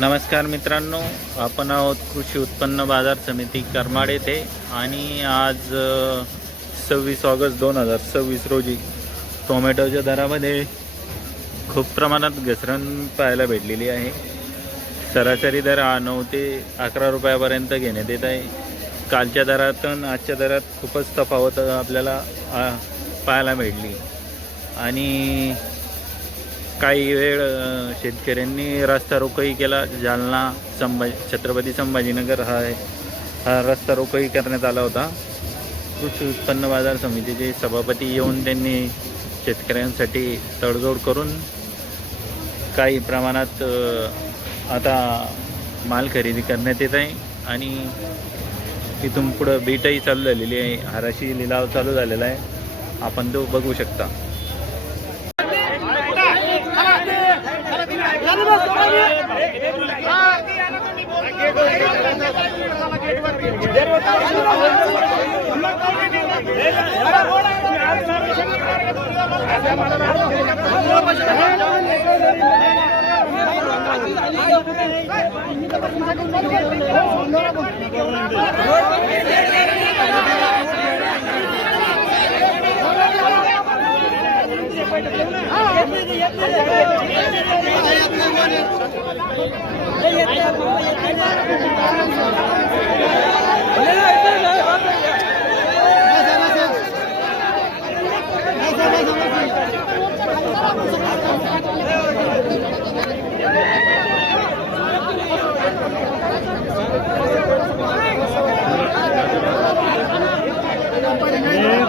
नमस्कार मित्रांनो, आपण आहोत कृषी उत्पन्न बाजार समिती करमाड येथे आणि आज 26 ऑगस्ट 2026 रोजी टोमॅटोच्या दरामध्ये खूप प्रमाणात घसरण पाहायला भेटलेली आहे। सरासरी दर 9 ते 11 रुपयापर्यंत घेण्यात येत आहे। कालच्या दरातून आजच्या दरात खूपच तफावत आपल्याला पाहायला भेटली आणि काही वेळ शेतकऱ्यांनी रस्ता रोकोही केला। जालना छत्रपती संभाजीनगर हा रस्ता रोकोही करण्यात आला होता। कृषी उत्पन्न बाजार समितीचे सभापती येऊन त्यांनी शेतकऱ्यांसाठी तडजोड करून काही प्रमाणात आता माल खरेदी करण्यात येत आहे आणि इथून पुढं बीटही चालू झालेली आहे। हाराशी लिलाव चालू झालेला आहे, आपण तो बघू शकता।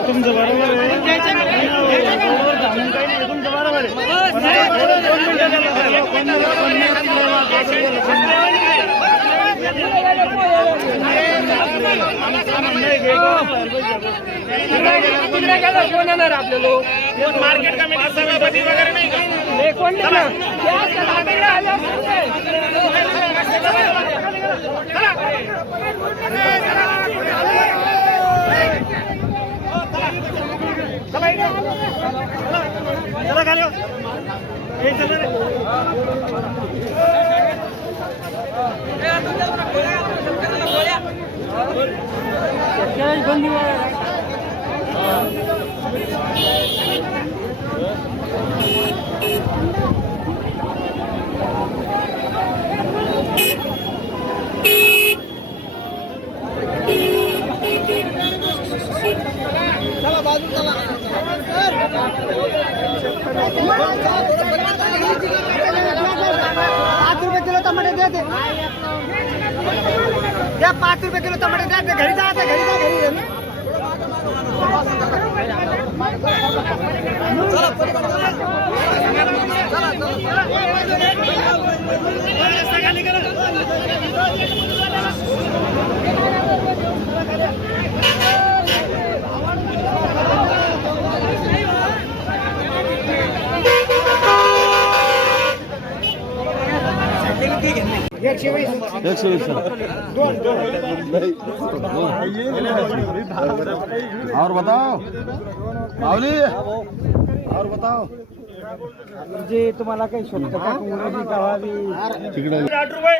तुमचं बरोबर आहे, तुमचं बरोबर आहे। मार्केट कमिटी सभापती वगैरे नाही का? चला खाली चला बाजू चला। 5 रुपये किलो टमाटे देते, या 5 रुपये किलो टमाटे देते। घरी जाते, घरी जा, घरी और बताओ माऊली, और बताओ जे तुम्हाला काही शोधतं का इंग्रजी कहावी तिकडे 8 रुपये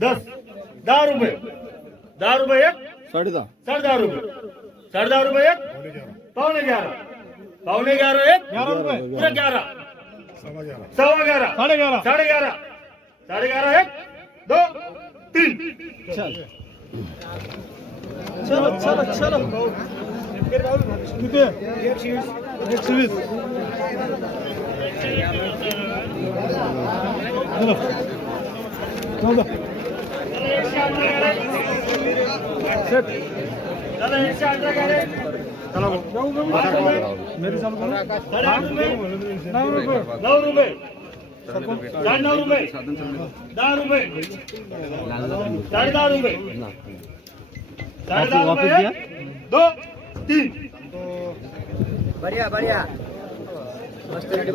10 10 रुपये 10 रुपये एक 10.5 10.5 रुपये 10.5 रुपये एक पौने 11 पौने 11 एक 11 रुपये पूरे 11 सवा 11 साढ़े 11 साढ़े 11 एक 2 3 चलो चलो चलो किती 120 चलो सेट चला 118 करे चला मेरी चालू करो 9 रुपये 9 रुपये 9 रुपये 10 रुपये 10.5 रुपये 10.5 रुपये 2 3 बढ़िया बढ़िया मस्त रेडी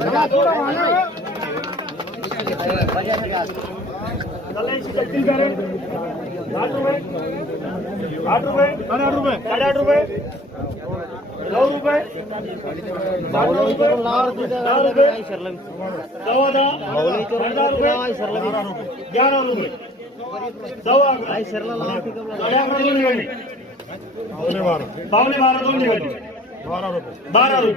चला 136 करे 8 रुपये 8 रुपये 8 रुपये 8.5 रुपये 9 रुपये 10 रुपये 11 रुपये 11 रुपये 11 दोन निघाली 12 रुपये 12.5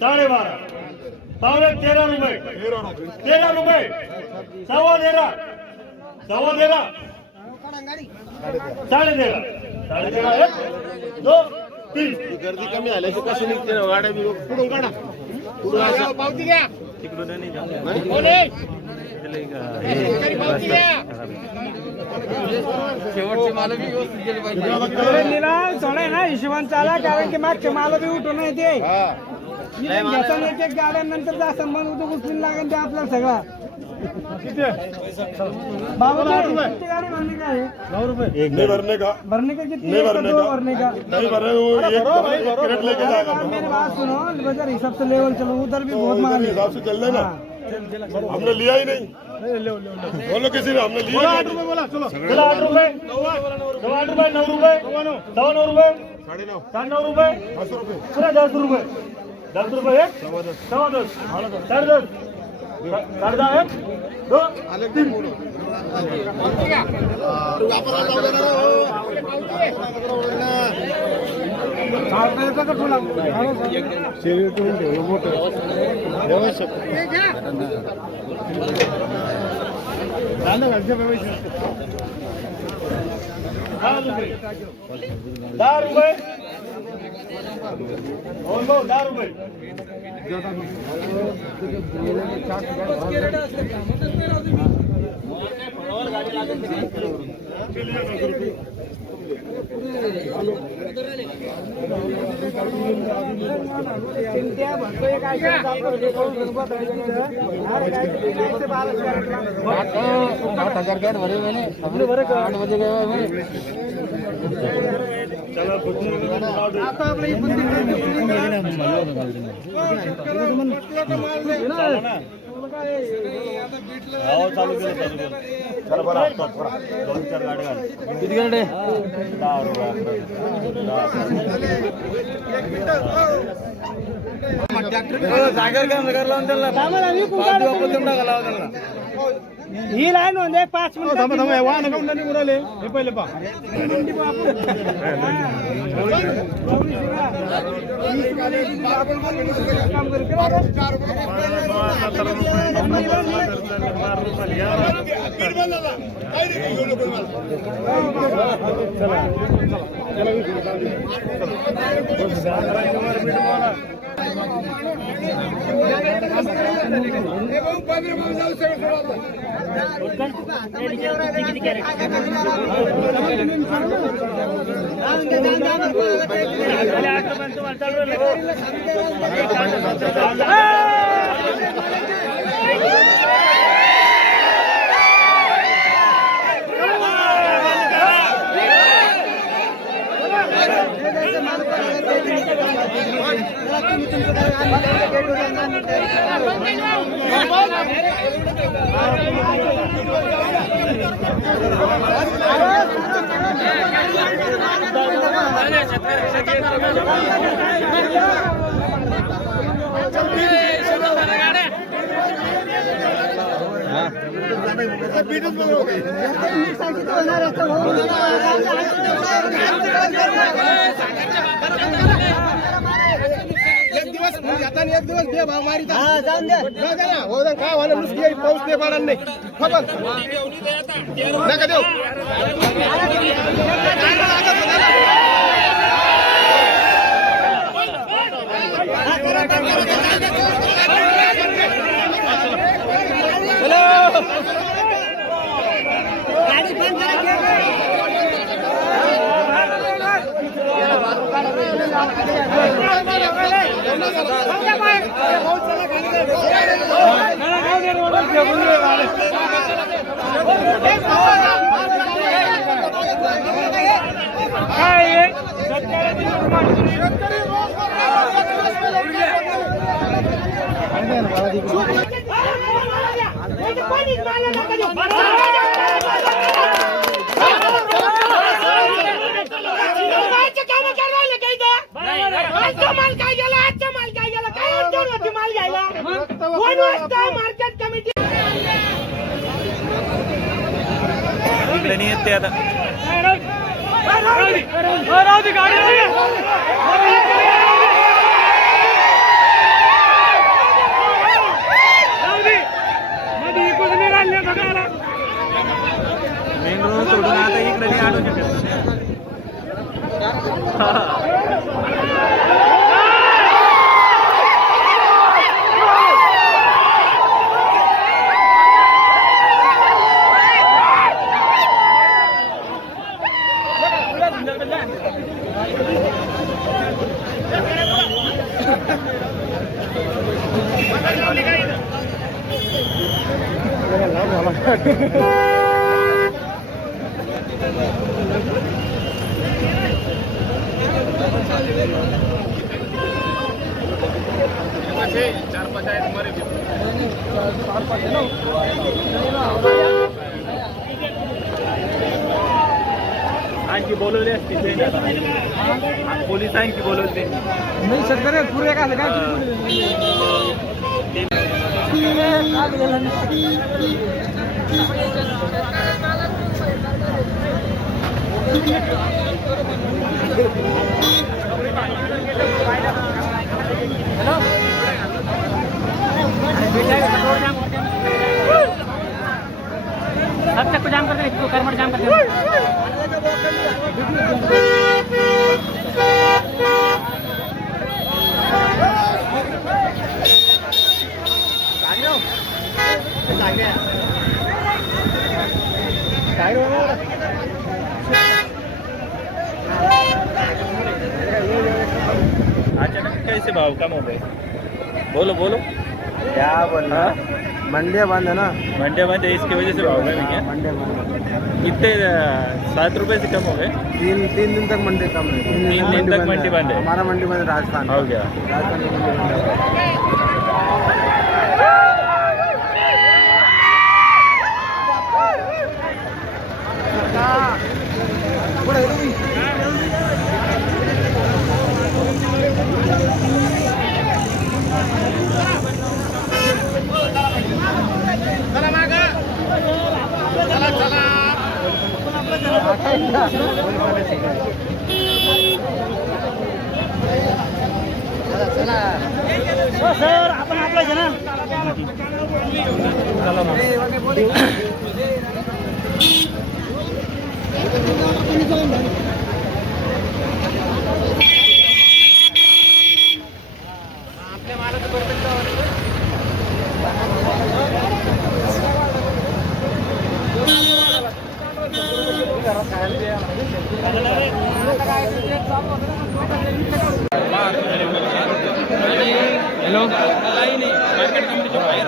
12.5 पावणे 13 रुपये 13 रुपये 13.5 13.5 13.5 1 2 3 गर्दी कमी झाल्याची कशी निघते ना गाड्या बी पुढून काढा पावती घ्या तिकडून नाही शेवटचे माल बी व्यवस्थित गेले पाहिजे थोडा ना हिशोबान चाला कारण की मागचे माल बी उठून नाही ते एक एक गाड्यांनंतर जा संबंध उद्या उचलून लागेल ते आपल्याला सगळा बाबा किती गाडी भरने का है 9 रुपये एक नहीं भरने का भरने का कितनी नहीं है? भरने दो का भरने का नहीं भर रहे वो एक क्रेट लेके जाएगा आप मेरी बात सुनो बाजार हिसाब से लेवल चलो उधर भी बहुत माल है हिसाब से चल रहे ना हमने लिया ही नहीं बोलो किसी ने हमने लिया 8 रुपये बोला चलो 8 रुपये 8 रुपये 9 रुपये 9 रुपये 9.5 रुपये 10 रुपये पूरा 10 रुपये 10 रुपये 10 10 10 2 3 10 रुपये 10 रुपये ही लाईन म्हणजे 5 मिनिट उडाले हे पहिले पा एक दिवस दे भाव मारी जाऊन द्या ना हो काय व्हायला नुसती पाऊस नाही पडणार नाही नका देऊ गाडी बंद इकडे नाही येत ते आता. मेन रोड सोडून आता इकडे नाही आणू शकत. आणखी बोलवले असतील पोलीस आणखी बोलवले नाही शेतकरी पुरे काय सब तक को जाम कर दे, इसको करमट जाम कर दे. अचानक कैसे भाव कम हो गए? बोलो बोलो क्या बोलना, मंडिया बंद है ना. मंडिया बंद है, इसकी वजह से भाव में क्या मंडिया बंद कितने 7 रुपए से कम हो गए? 3 दिन तक मंडी कम है. 3 दिन तक मंडी बंद है. हमारा मंडी बंद है राजस्थान. हो गया. राजस्थान की मंडी बंद है. सर आपण आपला ना. हॅलो मार्केट कमिटीच्या बाहेर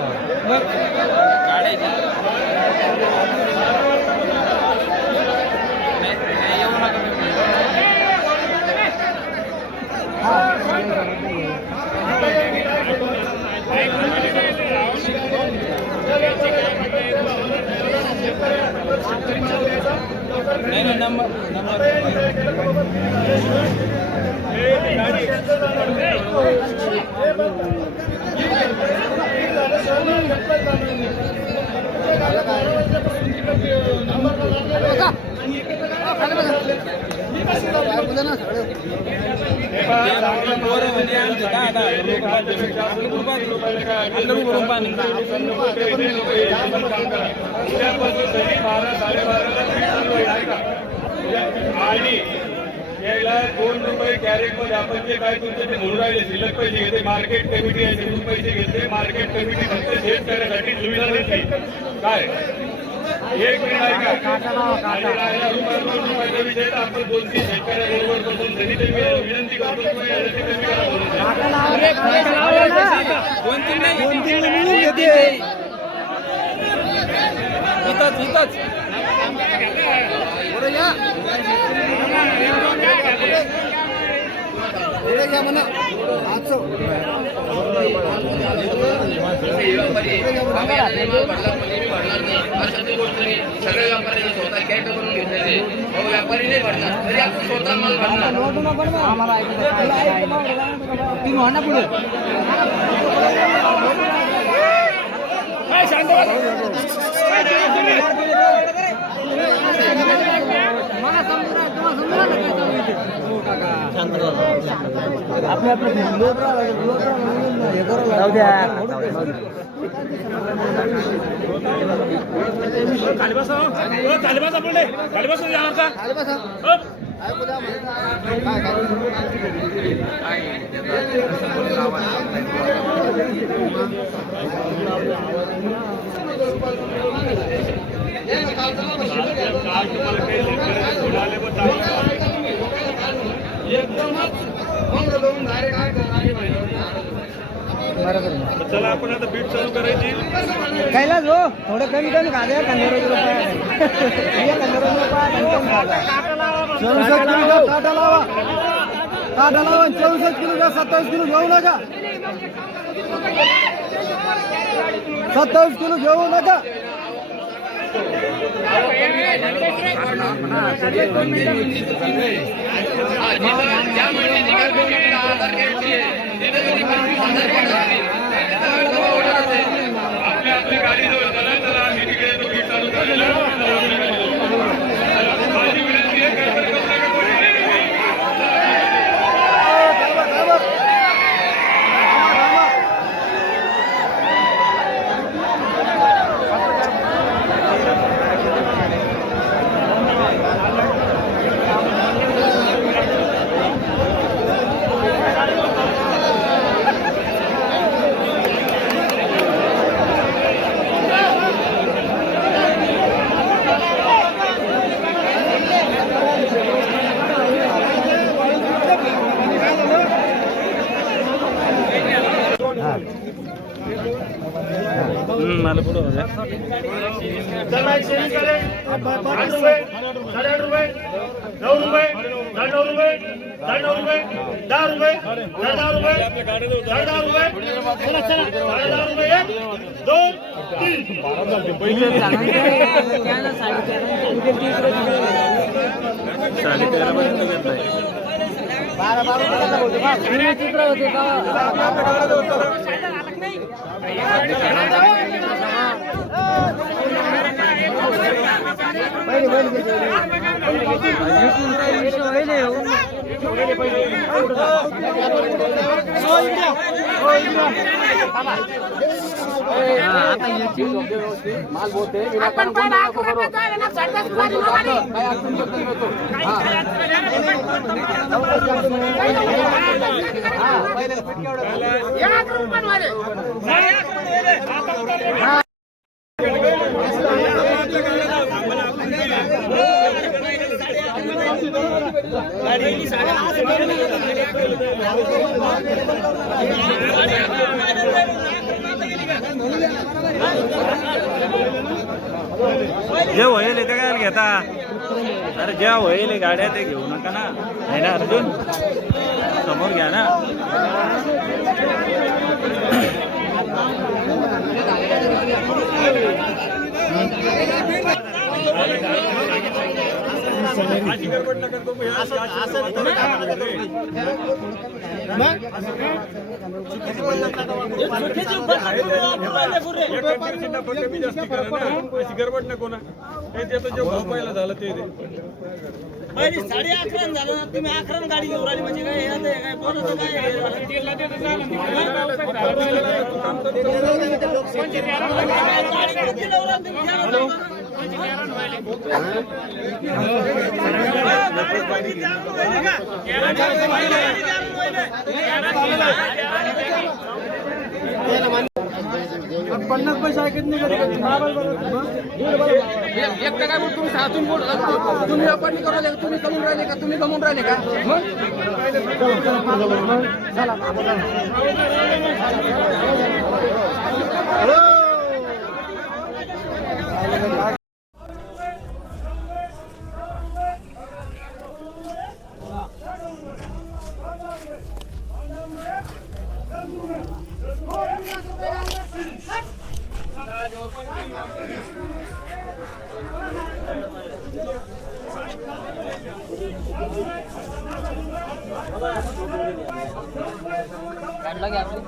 काढायचं. येऊ नका. नाही नंबर आणि याला 2 रुपये कॅरेट मध्ये आपण जे काय तुमचे ते म्हणून राहिले शिल्लक पैसे घेते मार्केट कमिटी आहे तिथून पैसे घेते. मार्केट कमिटी फक्त शेतकऱ्यासाठी सुविधा देते. काय 1 मिनिट ऐका. आणि राहिला रुपये 2 रुपयाचा विषय तर आपण 2-3 शेतकऱ्याबरोबर बसून तरी ते विनंती करतो कमी करा सगळे व्यापारी स्वतः कॅट करून घेतलेले व्यापारी नाही भरणार तरी आपण स्वतः माल भरणार. पुढे खाली बसा खाली बसा पुढे खाली बसा यावर का चला आपण आता बीट चालू करायची कैलास हो थोडं कमी कमी खा द्या 15 रुपये 64 किलो काटा लावा 64 किलो का 27 किलो घेऊ नका 27 किलो घेऊ नका आपल्या गाडीजवळ चला चला मी तिकडे तो बीट चालू झालेला माझी विनंती आहे गडबड करू नका कोणी. मला पुढं होतं चला एक सेविंग करे 8 रुपये 8.5 रुपये 9 रुपये 9.5 रुपये 9.5 रुपये 10 रुपये 10 रुपये 10 रुपये चला चला 10 रुपये 1 2 13.5 पर्यंत घेतलाय जे होईल ते काय घेता अरे ज्या होईल गाड्या ते घेऊ नका ना नाही ना अर्जुन समोर घ्या ना गडबड नको ना त्याचं जे भाव पहिला झालं ते दे. 11:30 झालं ना तुम्ही 11 गाडी घेऊन राहिली म्हणजे काय हे आता काय बोलत पन्नास पैसे ऐकत नाही एक काय बोल तुम्ही हातून बोल तुम्ही व्यापारी करू लागले तुम्ही कमवून राहिले का तुम्ही कमवून राहिले का काढला घ्या आपली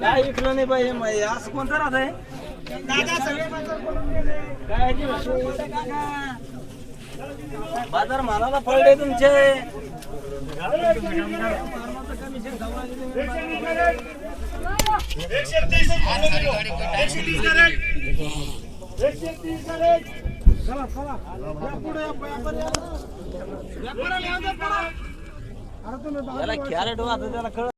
काय विकलं नाही पाहिजे असं कोणतं राहत आहे बाजार मालाला पडले तुमचे याला कॅरेट वाहत त्याला कळ